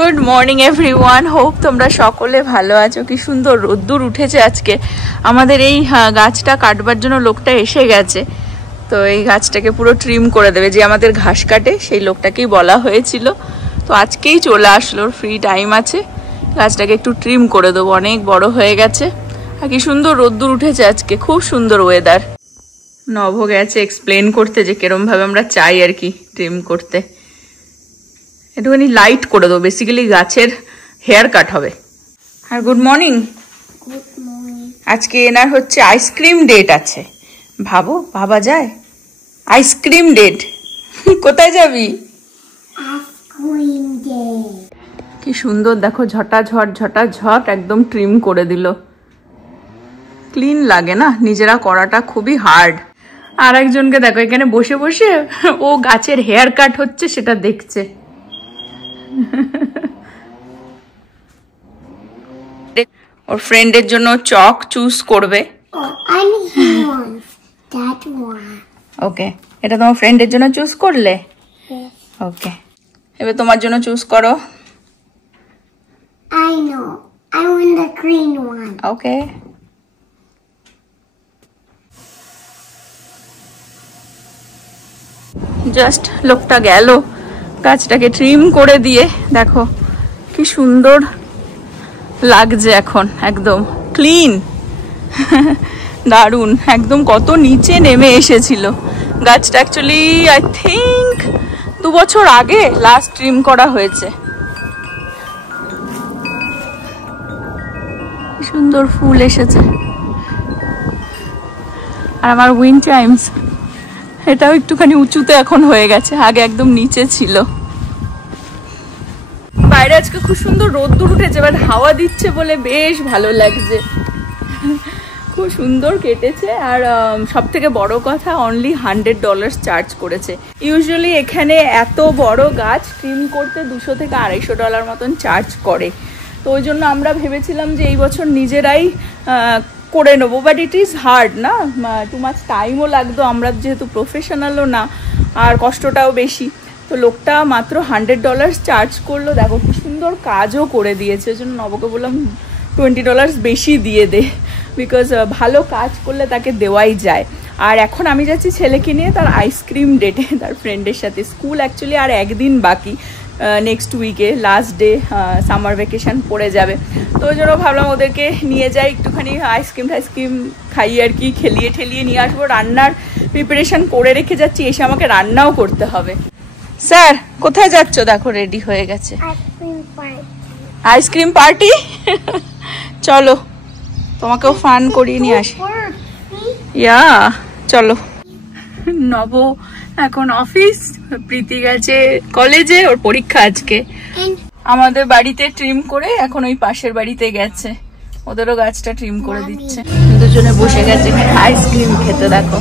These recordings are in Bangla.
গুড মর্নিং এভরিওয়ান, হোপ তোমরা সকলে ভালো আছো। কি সুন্দর রোদ্দুর উঠেছে আজকে। আমাদের এই গাছটা কাটবার জন্য লোকটা এসে গেছে, তো এই গাছটাকে পুরো ট্রিম করে দেবে। যে আমাদের ঘাস কাটে সেই লোকটাকেই বলা হয়েছিল, তো আজকেই চলে আসলো। ফ্রি টাইম আছে, গাছটাকে একটু ট্রিম করে দেবো, অনেক বড় হয়ে গেছে। আর কি সুন্দর রোদ্দুর উঠেছে আজকে, খুব সুন্দর ওয়েদার। নভ গেছে এক্সপ্লেন করতে যে কিরম ভাবে আমরা চাই আর কি ট্রিম করতে। একটুখানি লাইট করে দেবো, বেসিক্যালি গাছের হেয়ার কাট হবে। আর গুড মর্নিং। আজকে এনার হচ্ছে আইসক্রিম ডেট আছে। ভাবা যায়? Ice cream date. কোথায় যাবি? কি সুন্দর দেখো, ঝটাঝট একদম ট্রিম করে দিল। ক্লিন লাগে না, নিজেরা করাটা খুবই হার্ড। আর একজনকে দেখো এখানে বসে বসে ও গাছের হেয়ার কাট হচ্ছে সেটা দেখছে। ওর ফ্রেন্ডের জন্য চক চুজ করবে। ওকে, এটা তোমার ফ্রেন্ডের জন্য চুজ করলে? ওকে, এবার তোমার জন্য চুজ করো। I know. I want the green one. Okay, just লোকটা গেল গাছটাকে ট্রিম করে দিয়ে। দেখো কি সুন্দর লাগছে এখন, একদম ক্লিন, দারুণ একদম। কত নিচে নেমে এসেছিল গাছটা। অ্যাকচুয়ালি আই থিঙ্ক 2 বছর আগে লাস্ট ট্রিম করা হয়েছে। কি সুন্দর ফুল এসেছে। আর আমার উইন্ড চাইমস এটাও একটুখানি উঁচুতে এখন হয়ে গেছে, আগে একদম নিচে ছিল। বাইরে আজকে খুব সুন্দর রোদ্দুর উঠেছে, বাট হাওয়া দিচ্ছে বলে বেশ ভালো লাগছে। খুব সুন্দর কেটেছে। আর সব থেকে বড় কথা, অনলি $100 চার্জ করেছে। ইউজুয়ালি এখানে এত বড় গাছ ট্রিম করতে $200 থেকে $250 মতন চার্জ করে। তো ওই জন্য আমরা ভেবেছিলাম যে এই বছর নিজেরাই করে নেবো, বাট ইট ইজ হার্ড না, টু মাচ টাইমও লাগতো। আমরা যেহেতু প্রফেশনালও না, আর কষ্টটাও বেশি। তো লোকটা মাত্র $100 চার্জ করলো। দেখো কি সুন্দর কাজও করে দিয়েছে। ওই জন্য নবকে বললাম $20 বেশি দিয়ে দে, বিকজ ভালো কাজ করলে তাকে দেওয়াই যায়। আর এখন আমি যাচ্ছি ছেলেকে নিয়ে তার আইসক্রিম ডেটে, তার ফ্রেন্ডের সাথে। স্কুল অ্যাকচুয়ালি আর একদিন বাকি, নেক্সট উইকে লাস্ট ডে, সামার ভ্যাকেশন পড়ে যাবে। তো ওই জন্য ভাবলাম ওদেরকে নিয়ে যাই, একটুখানি আইসক্রিম খাইয়ে আর কি, খেলিয়ে ঠেলিয়ে নিয়ে আসবো। রান্নার প্রিপারেশন করে রেখে যাচ্ছি, এসে আমাকে রান্নাও করতে হবে। স্যার কোথায় যাচ্ছ? দেখো রেডি হয়ে গেছে। Ice cream party. চলো তোমাকেও ফান করিয়ে নিয়ে আসি। ইয়া চলো। নব এখন অফিস, প্রীতি গেছে কলেজে, ওর পরীক্ষা আজকে। আমাদের বাড়িতে ট্রিম করে এখন ওই পাশের বাড়িতে গেছে, ওদেরও গাছটা ট্রিম করে দিচ্ছে। দুজনে বসে গেছে আইসক্রিম খেতে। দেখো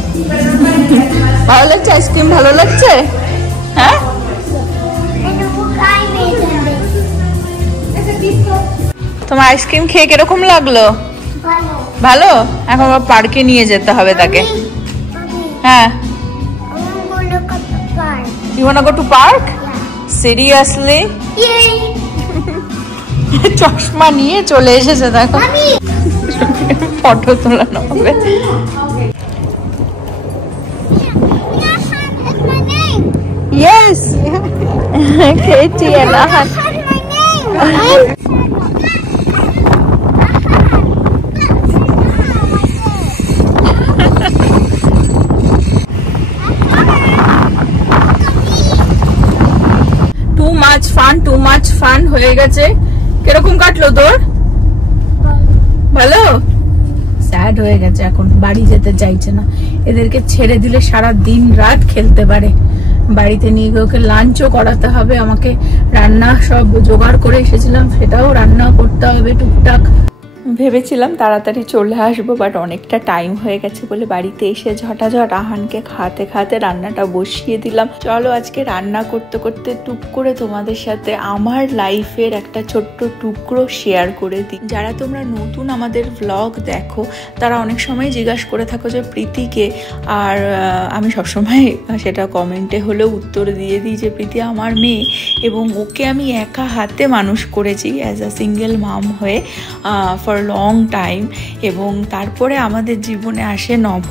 ভালো লাগছে আইসক্রিম? ভালো লাগছে? হ্যাঁ, তোমার আইসক্রিম খেয়ে কিরকম লাগলো? ভালো। এখন পার্কে নিয়ে যেতে হবে তাকে। হ্যাঁ, you wanna go to park? Seriously? চশমা নিয়ে চলে এসেছে। দেখো ফটো তোলানো হবে। Yes. Katie and Ahan. Too much fun হয়ে গেছে। কিরকম কাটলো তোর? ভালো। স্যাড হয়ে গেছে, এখন বাড়ি যেতে চাইছে না। এদেরকে ছেড়ে দিলে সারা দিন রাত খেলতে পারে। বাড়িতে নিয়ে গিয়ে ওকে লাঞ্চও করাতে হবে, আমাকে রান্না সব জোগাড় করে এসেছিলাম সেটাও রান্না করতে হবে টুকটাক। ভেবেছিলাম তাড়াতাড়ি চলে আসবো, বাট অনেকটা টাইম হয়ে গেছে বলে বাড়িতে এসে ঝটাঝট আহানকে খাওয়াতে খাওয়াতে রান্নাটা বসিয়ে দিলাম। চলো আজকে রান্না করতে করতে টুক করে তোমাদের সাথে আমার লাইফের একটা ছোট্ট টুকরো শেয়ার করে দিই। যারা তোমরা নতুন আমাদের ব্লগ দেখো তারা অনেক সময় জিজ্ঞাসা করে থাকো যে প্রীতিকে, আর আমি সবসময় সেটা কমেন্টে হলেও উত্তর দিয়ে দিই যে প্রীতি আমার মেয়ে এবং ওকে আমি একা হাতে মানুষ করেছি অ্যাজ আ সিঙ্গেল মাম হয়ে ফর লং টাইম। এবং তারপরে আমাদের জীবনে আসে নভ,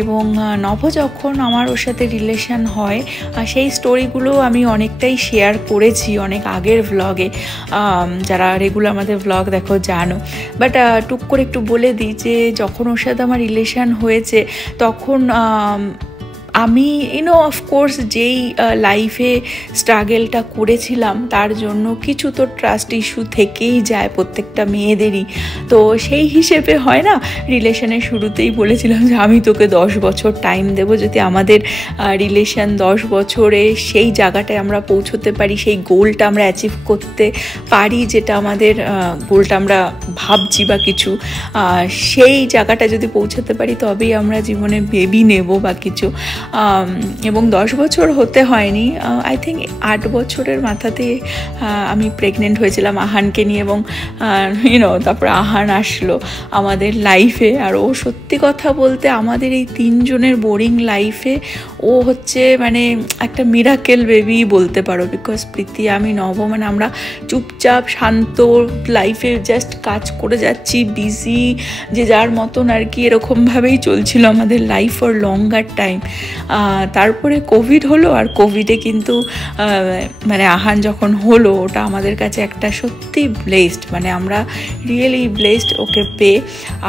এবং নভ যখন আমার ওর সাথে রিলেশন হয় সেই স্টোরিগুলো আমি অনেকটাই শেয়ার করেছি অনেক আগের ভ্লগে, যারা রেগুলার আমাদের ভ্লগ দেখো জানো। বাট টুক করে একটু বলে দিই যে যখন ওর সাথে আমার রিলেশন হয়েছে তখন আমি অফকোর্স যেই লাইফে স্ট্রাগেলটা করেছিলাম তার জন্য কিছু তো ট্রাস্ট ইস্যু থেকেই যায় প্রত্যেকটা মেয়েদেরই। তো সেই হিসেবে হয় না, রিলেশনের শুরুতেই বলেছিলাম যে আমি তোকে 10 বছর টাইম দেবো, যদি আমাদের রিলেশন 10 বছরে সেই জায়গাটায় আমরা পৌঁছতে পারি, সেই গোলটা আমরা অ্যাচিভ করতে পারি, যেটা আমাদের গোলটা আমরা ভাবছি বা কিছু, সেই জায়গাটা যদি পৌঁছাতে পারি তবেই আমরা জীবনে বেবি নেব বা কিছু। এবং 10 বছর হতে হয়নি, আই থিঙ্ক 8 বছরের মাথাতে আমি প্রেগনেন্ট হয়েছিলাম আহানকে নিয়ে, এবং তারপর আহান আসলো আমাদের লাইফে। আর ও সত্যি কথা বলতে আমাদের এই 3 জনের বোরিং লাইফে ও হচ্ছে মানে একটা মিরাকেল বেবি বলতে পারো, বিকজ প্রীতি আমি নব মানে আমরা চুপচাপ শান্ত লাইফে জাস্ট কাজ করে যাচ্ছি, বিজি যে যার মতন আর কি, এরকমভাবেই চলছিল আমাদের লাইফ ফর লঙ্গার টাইম। তারপরে কোভিড হলো, আর কোভিডে কিন্তু মানে আহান যখন হলো ওটা আমাদের কাছে একটা সত্যি ব্লেসড, মানে আমরা রিয়েলি ব্লেসড ওকে পেয়ে।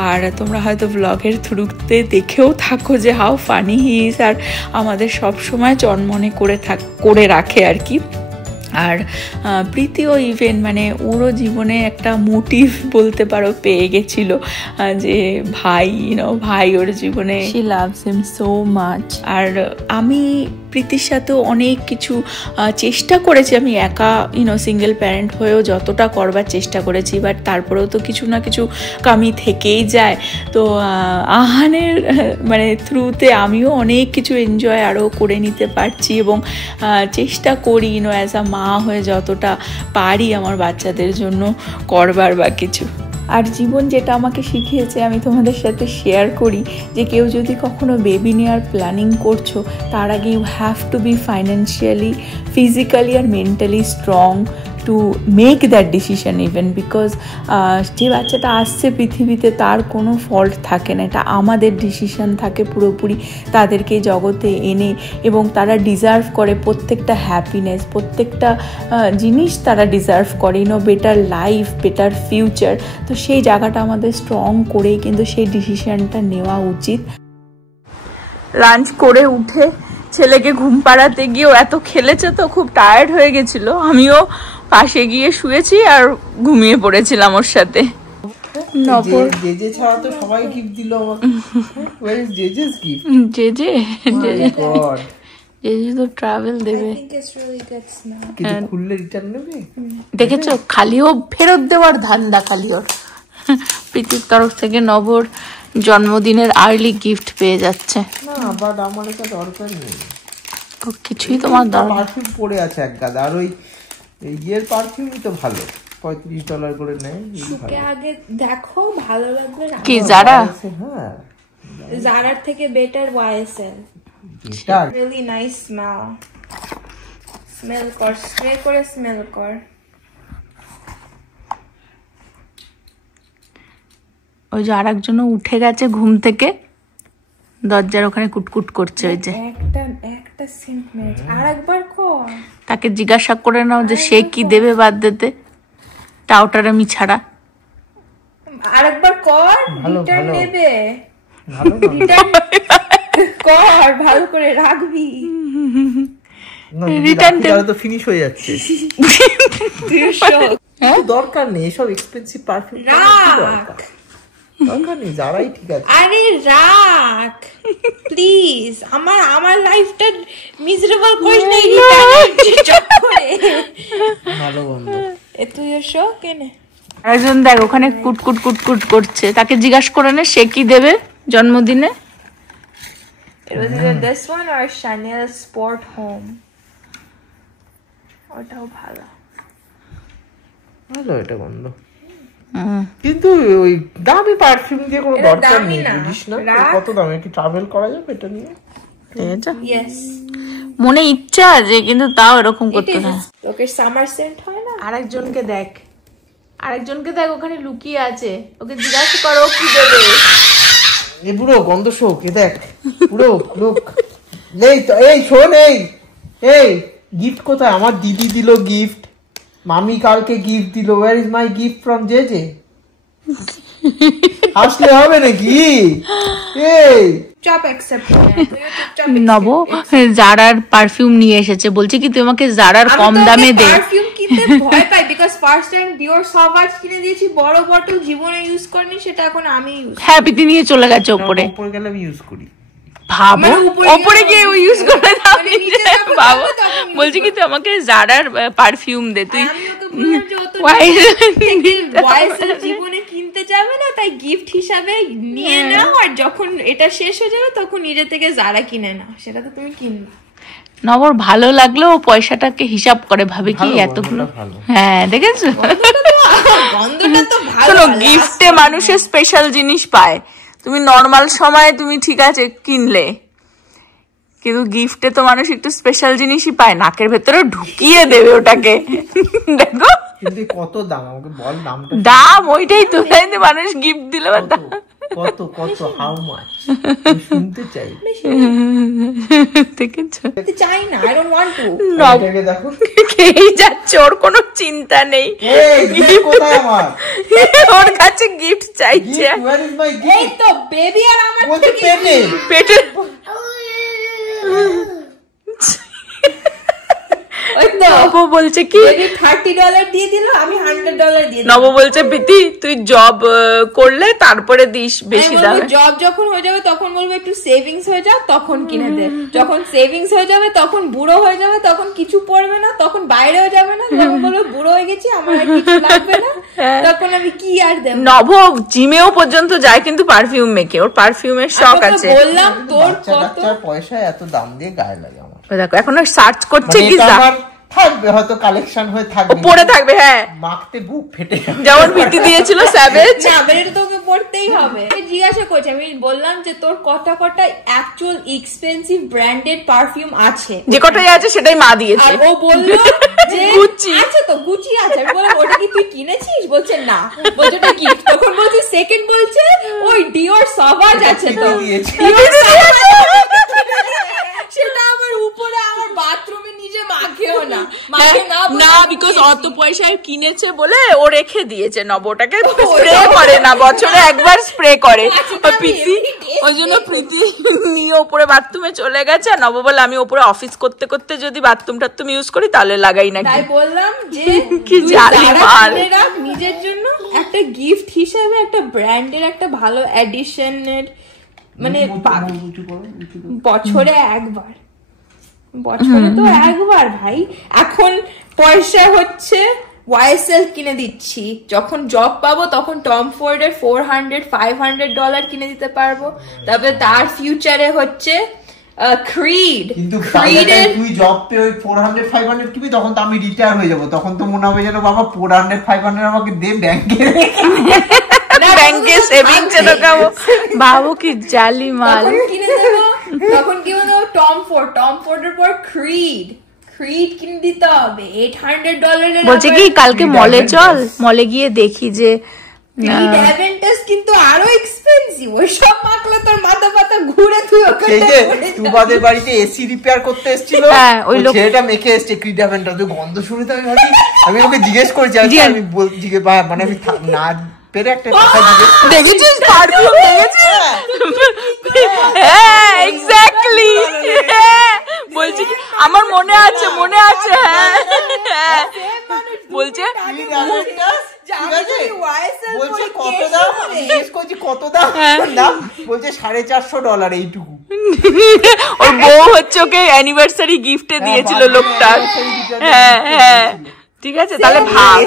আর তোমরা হয়তো ব্লগের থ্রুতে দেখেও থাকো যে হাউ ফানি হি ইজ, আর আমাদের সব সময় চনমনে করে রাখে আর কি। আর প্রীতিও ইভেন মানে ওরও জীবনে একটা মোটিভ বলতে পারো পেয়ে গেছিলো, যে ভাই ওর জীবনে she loves him so much. আর আমি প্রীতির সাথেও অনেক কিছু চেষ্টা করেছি, আমি একা সিঙ্গেল প্যারেন্ট হয়েও যতটা করবার চেষ্টা করেছি, বাট তারপরেও তো কিছু না কিছু কামি থেকেই যায়। তো আহানের মানে থ্রুতে আমিও অনেক কিছু এনজয় আরও করে নিতে পারছি, এবং চেষ্টা করি অ্যাজ আ মা হয়ে যতটা পারি আমার বাচ্চাদের জন্য করবার বা কিছু। আর জীবন যেটা আমাকে শিখিয়েছে আমি তোমাদের সাথে শেয়ার করি, যে কেউ যদি কখনো বেবি নেওয়ার প্ল্যানিং করছো তার আগে you have to be financially, physically আর mentally strong to make that decision even, because যে বাচ্চাটা আসছে পৃথিবীতে তার কোনো ফল্ট থাকে না, এটা আমাদের ডিসিশন থাকে পুরোপুরি তাদেরকে জগতে এনে, এবং তারা ডিজার্ভ করে প্রত্যেকটা হ্যাপিনেস, প্রত্যেকটা জিনিস তারা ডিজার্ভ করে, বেটার লাইফ, বেটার ফিউচার। তো সেই জায়গাটা আমাদের স্ট্রং করেই কিন্তু সেই ডিসিশনটা নেওয়া উচিত। লাঞ্চ করে উঠে ছেলেকে ঘুম পাড়াতে গিয়েও এত খেলেছে তো খুব টায়ার্ড হয়ে গেছিল, আমিও পাশে গিয়ে শুয়েছি আর ঘুমিয়ে পড়েছিলাম ওর সাথে। জেজে ছাড়া তো সবাই গিফট দিল আমাকে। Where is জেজে's gift? জেজে তো ট্রাভেল দেবে, কিন্তু খুললে রিটার্ন নেবে। দেখেছো খালিও ফেরত দেওয়ার ধান্দা খালি ওর। প্রীতির তরফ থেকে নবর জন্মদিনের আর্লি গিফট পেয়ে যাচ্ছে। না বাট আমার এটা দরকার নেই, কিছুই তোমার দরকার। পারফিউম পড়ে আছে এক গাদা, আর ওই ইয়ের পারফিউমই তো ভালো, $35 করে নেয়। আগে দেখো ভালো লাগবে না কি জারা? হ্যাঁ জারার থেকে better YSL, really nice smell কর, স্প্রে করে স্মেল কর। ওই যে আরেকজন উঠে গেছে ঘুম থেকে, দরজার ওখানে কুটকুট করছে। ওই যে একটা সেন্ট ম্যাচ আরেকবার কর, তাকে জিজ্ঞাসা করে নাও যে সে কি দেবে বাদ দিতে, টাউটারামি ছাড়া। আরেকবার কর, রিটার্ন নেবে, ভালো রিটার্ন কর, ভালো করে রাখবি। রিটার্ন দিলে তো ফিনিশ হয়ে যাচ্ছে। দরকার নেই এসব এক্সপেন্সিভ পারফিউম, দরকার নেই, যারাই ঠিক আছে। আরে রাখ প্লিজ, আমার লাইফটা মিজারেবল করিস না রিটার্ন চক্করে। ভালো বন্ধু এ তুই এসো কেনে আরেকজন দেখ ওখানে কুটকুট কুটকুট করছে, তাকে জিজ্ঞাসা করে নে সে কি দেবে জন্মদিনে। It was either this one or Chanel Sport Home. ওটাও ভালো। ভালো এটা গন্ধ, কিন্তু ওই দামি পারফিউম দিয়ে কোনো দরকার দামি নেই না। বুঝিস না। রাখ। কত দামে কি ট্রাভেল করা যাবে এটা নিয়ে? Yes. মনে ইচ্ছা আছে কিন্তু তাও এরকম করতে না। লোকের সামার সেন্ট হয় না? আরেকজনকে দেখ, আরেকজনকে দেখ ওখানে লুকিয়ে আছে, ওকে জিজ্ঞাসা করো কি দেবে। এই বুড়ো গন্ধ শোক, এ দেখ পুরো লোক। এই তো এই শোন, এই গিফট কোথায়? আমার দিদি দিল গিফট, মামি কালকে গিফট দিল। Where is my gift from JJ? আসলে হবে নাকি? এই চুপচাপ অ্যাকসেপ্ট করে। নব জারার পারফিউম নিয়ে এসেছে, বলছে কি তুই আমাকে জারার কম দামে দে। পারফিউম কিনতে ভয় পাই বিকজ ফার্স্ট টাইম ডিওর সাভাজ কিনে দিয়েছি, বড় বটল, জীবনে ইউজ করিনি, সেটা এখন আমি ইউজ। হ্যাঁ পিতি নিয়ে চলে গেছে ওপরে। উপরে গেলে আমি ইউজ করি। ভাবো মানে ওপরে গিয়ে ও ইউজ করে দাও মানে নিচে যখন বাবা, যাবে তখন use বলছে কি তুই আমাকে জারার পারফিউম দে। তুই আমি ওকে বললাম যে ও তো YSL জীবনে কিনতে যাবে না, তাই গিফট হিসাবে নিয়ে নাও, আর যখন এটা শেষ হয়ে যাবে তখন নিজে থেকে জারা কিনে নাও, সেটা তো তুমি কিনবে। নবর ভালো লাগলো, ও পয়সাটাকে হিসাব করে ভাবে কি ভালো, এতগুলো। গন্ধটা ভালো। হ্যাঁ দেখেছো, গন্ধটা তো ভালো। শোনো গিফটে মানুষের স্পেশাল জিনিস পায়। তুমি নর্মাল সময়ে তুমি ঠিক আছে কিনলে, কিন্তু গিফটে তো মানুষ একটু স্পেশাল জিনিসই পায়, নাকের ভেতরে ঢুকিয়ে দেবে ওটাকে। দেখো কিন্তু কত দাম আমাকে বল, দামটা দাম ওইটাই তো, তাই না? মানুষ গিফট দিলে বা দাম কত কত হাউ মাচ শুনতে চাই। দেখেছো, চাই না, আই ডোন্ট ওয়ান্ট টু। এটাকে দেখো, খেয়েই যাচ্ছে, ওর কোনো চিন্তা নেই। এই gift কোথায় আমার? ওর কাছে গিফট চাইছে, Gift, where is my এই gift? তো বেবি আর আমার বলছে পেটে। পেটে ওই তো নব বলছে কি, বেবি $30 দিয়ে দিল, আমি $100 দিয়ে দিলাম। নব বলছে প্রীতি তুই জব করলে তারপরে দিস বেশি দামে। জব যখন হয়ে যাবে তখন বলবো একটু সেভিংস হয়ে যাও, তখন কিনে দে। যখন সেভিংস হয়ে যাবে, তখন বুড়ো হয়ে যাবে, তখন কিছু পড়বে না, তখন বাইরেও যাবে না, তখন বলবো বুড়ো হয়ে গেছি, আমার আর কিছু লাগবে না, তখন আমি কি আর দেব। নব জিমেও পর্যন্ত যায় কিন্তু পারফিউম মেখে, ওর পারফিউমের শখ আছে। বললাম তোর বাচ্চা কত কাচ্চার পয়সা এত দাম দিয়ে গায়ে লাগে আমার। ওই দেখো এখন সার্চ করছে মানে কি এটা আমার থাকবে, হয়তো কালেকশন হয়ে থাকবে, পড়ে থাকবে। হ্যাঁ মাখতে বুক ফেটে যাবে। যেমন ভীতি দিয়েছিল স্যাভেজ। না, এটা তোকে পড়তেই হবে। আমি জিজ্ঞাসা করছি, আমি বললাম যে তোর কটা অ্যাকচুয়াল এক্সপেন্সিভ ব্র্যান্ডেড পারফিউম আছে, যে কটাই আছে সেটাই মা দিয়েছে। আর ও বললো যে গুচি। আছে তো, গুচি আছে। আমি বললাম ওটা কি তুই কিনেছিস? বলছে না, বলছে ওটা গিফট। তখন বলছে সেকেন্ড, বলছে ওই ডিওর সাভাজ আছে তো, দিয়েছে। Dior Sauvage সেটা আমার উপরে আমার বাথরুমে নিজে মাখেও না, মাখে না বলে না আমি বিকজ দিয়েছি। অত পয়সায় কিনেছে বলে ও রেখে দিয়েছে। নবটাকে স্প্রে করে না, বছরে একবার স্প্রে করে। আচ্ছা, ওই আমি প্রীতি এমনি ওই জন্য প্রীতি নিয়ে ওপরে বাথরুমে চলে গেছে। আর নব বলে আমি ওপরে অফিস করতে করতে যদি বাথরুম টাথরুম ইউজ করি তাহলে লাগাই নাকি। তাই বললাম যে কি তুই জালি যারা মাল। কিনে রাখ নিজের জন্য, একটা গিফট হিসেবে একটা ব্র্যান্ডের একটা ভালো এডিশনের, মানে বছরে একবার, বছরে তো একবার ভাই। এখন পয়সা হচ্ছে YSL কিনে দিচ্ছি, যখন জব পাবো তখন টম ফোর্ডের $400-500 কিনে দিতে পারবো। তারপরে তার ফিউচারে হচ্ছে ক্রিড, কিন্তু ক্রিডের তুই জব পেয়ে ওই 400-500 কিবি, তখন তো আমি রিটায়ার হয়ে যাবো। তখন তো মনে হবে যেন বাবা 400-500 আমাকে দে ব্যাংকে। ব্যাংকে সেভিংস এ ঢোকাবো। ভাবো কি জালি মাল। তখন কিনে দেবো, তখন কি হলো টম ফোর্ডের পর ক্রিড কিনে দিতে হবে $800। বলছে কি কালকে মলে চল, মলে গিয়ে দেখি যে ক্রিড অ্যাভেন্টাস কিন্তু আরো এক্সপেন্সিভ, ওই সব মাখলে তোর মাথা পাতা ঘুরে, তুই ওখানে সেই যে তুবাদের বাড়িতে এসি রিপেয়ার করতে এসেছিল, হ্যাঁ, ওই ওই লোক- ছেলেটা মেখে এসছে ক্রিডাভেন্টটা। তুই গন্ধ শুনে তো আমি ভাবি, আমি ওকে জিজ্ঞেস করেছি, আমি মানে আমি না পেরে একটা কথা জিজ্ঞেস করি। দেখেছিস পারফিউম দেখেছিস? হ্যাঁ এক্স্যাক্টলি। বলছি কি আমার মনে আছে হ্যাঁ হ্যাঁ। বলছে বলছে কত দাম, জিজ্ঞেস করছি কত দাম, দাম বলছে $450 এইটুকু। ওর বউ হচ্ছে ওকে অ্যানিভার্সারি গিফটে দিয়েছিল লোকটা। হ্যাঁ হ্যাঁ ঠিক আছে, তাহলে ভাব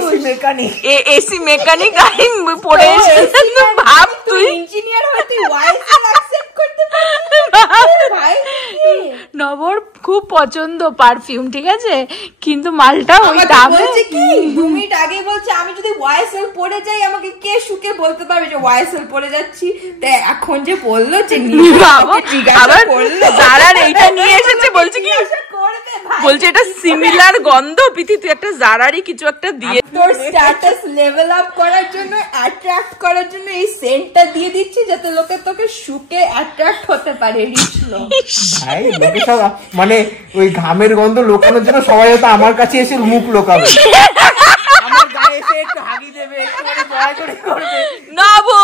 এসি মেকানিক আমি পড়ে এসেছি, ভাব তুই ইঞ্জিনিয়ার হয়ে তুই ওয়াইসেল অ্যাকসেপ্ট করতে পারছিস ভাই। নবর খুব পছন্দ পারফিউম, ঠিক আছে, কিন্তু মালটা ওই দামে। বলছে কি 2 মিনিট আগে বলছে আমি যদি ওয়াইসেল পরে যাই আমাকে কে সুকে বলতে পারবে যে ওয়াইসেল পরে যাচ্ছি। তাই এখন যে বললো যে আবার জারার এইটা নিয়ে এসেছে, বলছে কি বলছে এটা সিমিলার গন্ধ, পিথি তুই একটা জারারই কিছু একটা দিয়ে তোর স্ট্যাটাস লেভেল আপ করার জন্য, অ্যাট্রাক্ট করার জন্য এই সেন্টটা দিয়ে দিচ্ছি যাতে লোকে তোকে শুকে অ্যাট্রাক্ট হতে পারে। রিচ লোক ভাই লোকে সব মানে ওই ঘামের গন্ধ লোকানোর জন্য সবাই হয়তো আমার কাছে এসে মুখ লোকাবে, আমার গায়ে এসে একটু হাগি দেবে, একটু মানে দয়া করে করবে। নবো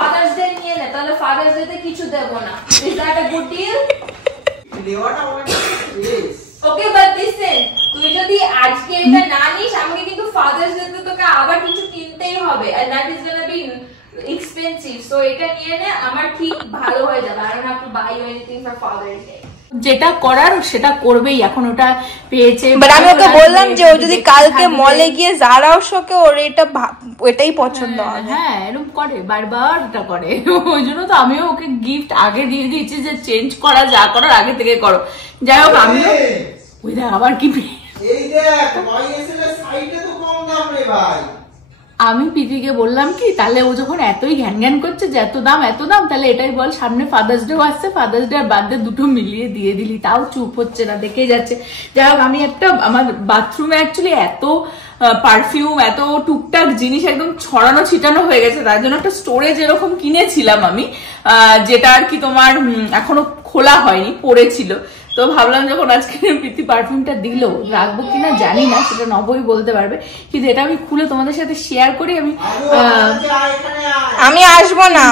ফাদার্স ডে নিয়ে নে, তাহলে ফাদার্স ডে তে কিছু দেব না। Is that a good deal? লেওয়াটা অনেক ইয়েস। ওকে বাট লিসেন, তুই যদি আজকে এটা না নিস আমাকে কিন্তু ফাদার্স ডে তে তোকে আবার কিছু কিনতেই হবে, and that is gonna be expensive. So এটা নিয়ে নে, আমার ঠিক ভালো হয়ে যাবে। I don't have to buy you anything for Father's Day. যেটা করার সেটা করবেই, এখন ওটা পেয়েছে। বাট আমি ওকে বললাম যে ও যদি কালকে মলে গিয়ে জারাও শোকে ওর এটা ওটাই পছন্দ হবে। হ্যাঁ এরকম করে, বারবার এটা করে, ওই জন্য তো আমিও ওকে গিফট আগে দিয়ে দিয়েছি যে চেঞ্জ করা যা করার আগে থেকে করো। যাই হোক আমিও ওই দেখ আবার কি এই দেখ ওয়াইএসএল এর সাইডে তো কম দাম রে ভাই। আমি পিতিকে বললাম কি তাহলে ও যখন এতই ঘ্যান ঘ্যান করছে যে এত দাম তাহলে এটাই বল সামনে ফাদার্স ডে আসছে, ফাদার্স ডে আর বার্থডে দুটো মিলিয়ে দিয়ে দিলি, তাও চুপ হচ্ছে না, দেখেই যাচ্ছে। যাই হোক আমি একটা আমার বাথরুমে অ্যাকচুয়ালি এত পারফিউম এত টুকটাক জিনিস একদম ছড়ানো ছিটানো হয়ে গেছে, তার জন্য একটা স্টোরেজ এরকম কিনেছিলাম আমি, যেটা আর কি তোমার এখনো খোলা হয়নি, পড়েছিল। তো ভাবলাম যখন আজকে প্রীতি পারফিউমটা দিল, রাখবো কিনা জানি না, সেটা নবই বলতে পারবে, কিন্তু এটা আমি খুলে তোমাদের সাথে শেয়ার করি। আমি আসবো না,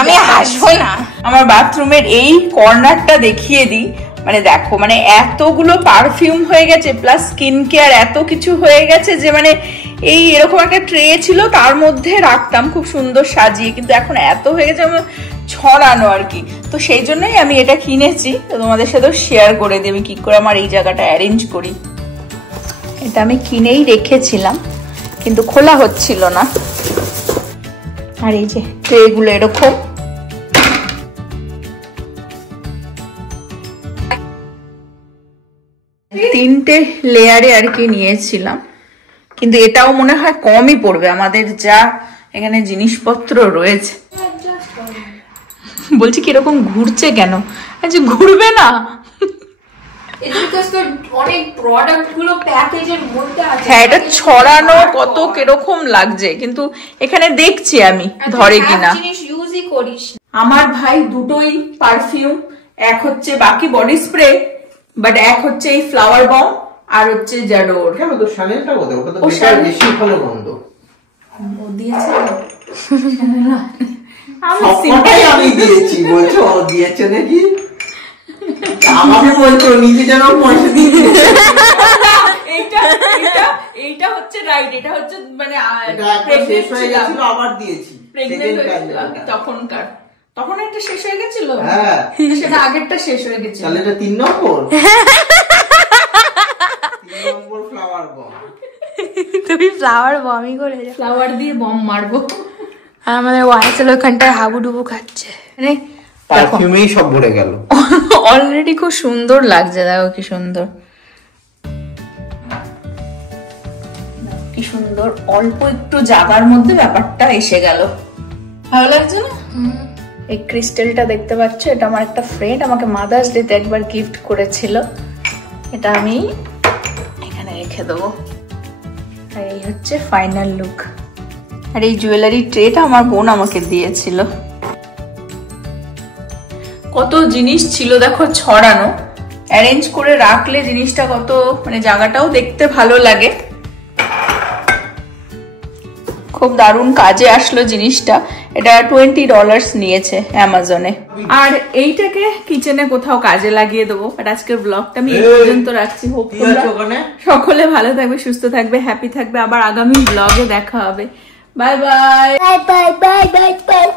আমি আসবো না। আমার বাথরুমের এই কর্নারটা দেখিয়ে দিই, মানে দেখো মানে এতগুলো পারফিউম হয়ে গেছে প্লাস স্কিন কেয়ার এত কিছু হয়ে গেছে যে মানে এই এরকম একটা ট্রে ছিল তার মধ্যে রাখতাম খুব সুন্দর সাজিয়ে, কিন্তু এখন এত হয়ে গেছে আমার ছড়ানো আর কি। তো সেই জন্যই আমি এটা কিনেছি, তো তোমাদের সাথেও শেয়ার করে দিই আমি কি করে আমার এই জায়গাটা অ্যারেঞ্জ করি। এটা আমি কিনেই রেখেছিলাম কিন্তু খোলা হচ্ছিল না। আর এই যে ট্রেগুলো এরকম তিনটে লেয়ারে আর কি নিয়েছিলাম, কিন্তু এটাও মনে হয় কমই পড়বে আমাদের যা এখানে জিনিসপত্র রয়েছে। বলছি কিরকম ঘুরছে কেন? আচ্ছা ঘুরবে না, হ্যাঁ এটা ছড়ানো কত কিরকম লাগছে, কিন্তু এখানে দেখছি আমি ধরে কিনা। আমার ভাই দুটোই পারফিউম, এক হচ্ছে বাকি বডি স্প্রে, বাট এক হচ্ছে এই ফ্লাওয়ার বম আর হচ্ছে জাডোর। কেন তো শানেলটা বলে ওটা তো বেশি ভালো গন্ধ ও দিয়েছে। আমি দিয়েছি বলছো, ও দিয়েছে নাকি? আমাকে বলছো নিজে যেন পয়সা দিয়ে এইটা হচ্ছে রাইট, এটা হচ্ছে মানে শেষ হয়ে গেছিল আবার দিয়েছি তখনকার, তখন একটা শেষ হয়ে গেছিল, হ্যাঁ সেটা আগেরটা শেষ হয়ে গেছিল। তাহলে এটা 3 নম্বর 3 নম্বর ফ্লাওয়ার বম। তুমি ফ্লাওয়ার বমই করে যাও, ফ্লাওয়ার দিয়ে বম মারবো। আর আমাদের ওয়াইসেল ওখানটায় হাবুডুবু খাচ্ছে, মানে পারফিউমেই সব ভরে গেল। অলরেডি খুব সুন্দর লাগছে, দেখো কি সুন্দর, কি সুন্দর অল্প একটু জায়গার মধ্যে ব্যাপারটা এসে গেল, ভালো লাগছে না? এই ক্রিস্টালটা দেখতে পাচ্ছ, এটা আমার একটা ফ্রেন্ড আমাকে মাদার্স ডে তে একবার গিফট করেছিল, এটা আমি এখানে রেখে দেবো। আর এই হচ্ছে ফাইনাল লুক। আর এই জুয়েলারি ট্রেটা আমার বোন আমাকে দিয়েছিল। কত জিনিস ছিল দেখো ছড়ানো, অ্যারেঞ্জ করে রাখলে জিনিসটা কত মানে জায়গাটাও দেখতে ভালো লাগে। খুব দারুণ কাজে আসলো জিনিসটা। এটা $20 নিয়েছে অ্যামাজনে। আর এইটাকে কিচেনে কোথাও কাজে লাগিয়ে দেবো। বাট আজকের ব্লগটা আমি এই পর্যন্ত রাখছি। হোপ সকলে ভালো থাকবে, সুস্থ থাকবে, হ্যাপি থাকবে। আবার আগামী ব্লগে দেখা হবে। Bye bye Bye, bye, bye, bye, bye.